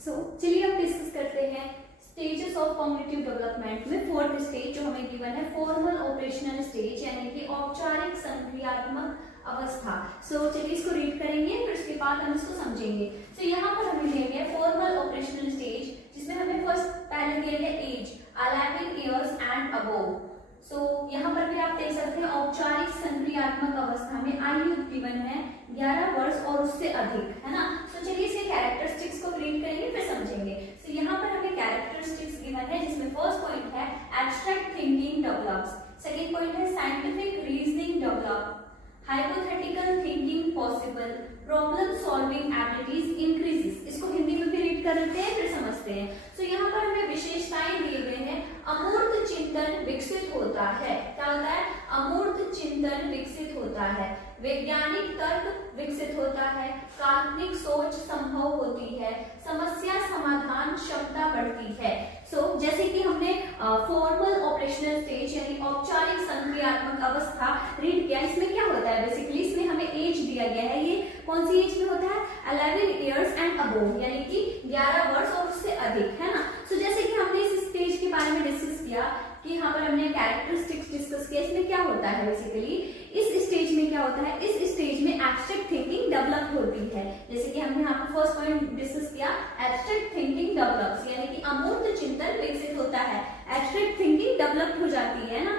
चलिए अब डिस्कस करते हैं स्टेजेस ऑफ कॉग्निटिव डेवलपमेंट में फोर्थ स्टेज जो हमें गिवन है फॉर्मल ऑपरेशनल स्टेज यानी कि औपचारिक संक्रियात्मक अवस्था। चलिए इसको रीड करेंगे फिर उसके बाद हम इसको समझेंगे। यहाँ पर हमें दिया गया फॉर्मल ऑपरेशनल स्टेज जिसमें हमें फर्स्ट पहले दिया गया एज 11 इयर्स एंड अबोव। यहाँ पर भी आप देख सकते हैं औपचारिक संक्रियात्मक अवस्था में आयु गिवन है 11 वर्ष और उससे अधिक, है ना। चलिए इसे कैरेक्टरिस्टिक्स को रीड करेंगे फिर समझेंगे। यहाँ पर हमें कैरेक्टरिस्टिक्स गिवन है जिसमें फर्स्ट पॉइंट है abstract thinking develops, second point है scientific reasoning develop, hypothetical thinking possible, problem solving abilities increases. इसको हिंदी में भी रीड कर लेते हैं फिर समझते हैं। यहाँ पर हमें विशेषताएं दिए गए हैं। अमूर्त चिंतन विकसित होता है। क्या होता है? अमूर्त चिंतन विकसित होता है, वैज्ञानिक तर्क विकसित होता है, काल्पनिक सोच संभव होती है, समस्या समाधान क्षमता बढ़ती है। जैसे कि हमने फॉर्मल ऑपरेशनल स्टेज यानी औपचारिक संक्रियात्मक अवस्था रीड किया, इसमें क्या होता है बेसिकली इसमें हमें एज दिया गया है। ये कौन सी एज में होता है? 11 इयर्स एंड अबोव यानी कि 11 वर्ष और उससे अधिक, है ना। जैसे कि हमने इस स्टेज के बारे में डिस्कस किया कि यहाँ पर हमने कैरेक्टरिस्टिक्स डिस्कस किया। इसमें क्या होता है बेसिकली इस स्टेज में क्या होता है? इस स्टेज में एब्स्ट्रैक्ट थिंकिंग डेवलप होती है। जैसे कि हमने यहाँ पर फर्स्ट पॉइंट डिस्कस किया एब्स्ट्रैक्ट थिंकिंग डेवलप्स यानी कि अमूर्त चिंतन विकसित होता है, एब्स्ट्रैक्ट थिंकिंग डेवलप हो जाती है ना।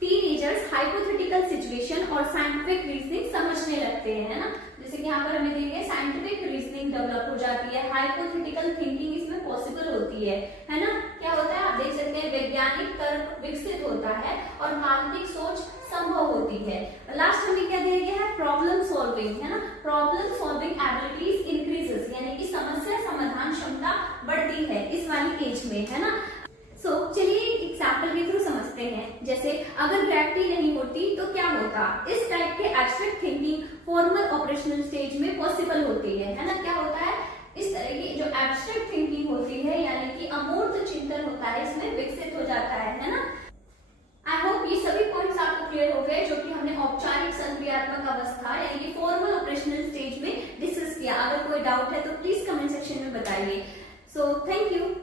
टीनेजर्स हाइपोथेटिकल सिचुएशन और साइंटिफिक रीजनिंग समझने लगते हैं, है ना। जैसे कि यहाँ पर हमें देंगे साइंटिफिक रीजनिंग डेवलप हो जाती है, हाइपोथेटिकल थिंकिंग इसमें पॉसिबल होती है ना। क्या होता है आप देख सकते हैं वैज्ञानिक तर्क विकसित होता है और काल्पनिक सोच संभव होती है। लास्ट हमें क्या दिया गया है? प्रॉब्लम सॉल्विंग, है ना। प्रॉब्लम सॉल्विंग एबिलिटीज इंक्रीजेस यानी कि समस्या समाधान क्षमता बढ़ती है इस वाली एज में, है ना। चलिए एग्जाम्पल के थ्रू समझते हैं। जैसे अगर ग्रेविटी नहीं होती तो क्या होता? इस टाइप के abstract thinking formal operational stage में पॉसिबल होती है ना। क्या होता है? इस तरह की जो एब्स्ट्रैक्ट थिंकिंग होती है यानी कि अमूर्त चिंतन होता है इसमें विकसित हो जाता है ना। आई होप ये सभी पॉइंट्स आपको क्लियर हो गए जो कि हमने औपचारिक संक्रियात्मक अवस्था यानी कि फॉर्मल ऑपरेशनल स्टेज में डिस्कस किया। अगर कोई डाउट है तो प्लीज कमेंट सेक्शन में बताइए। Thank you.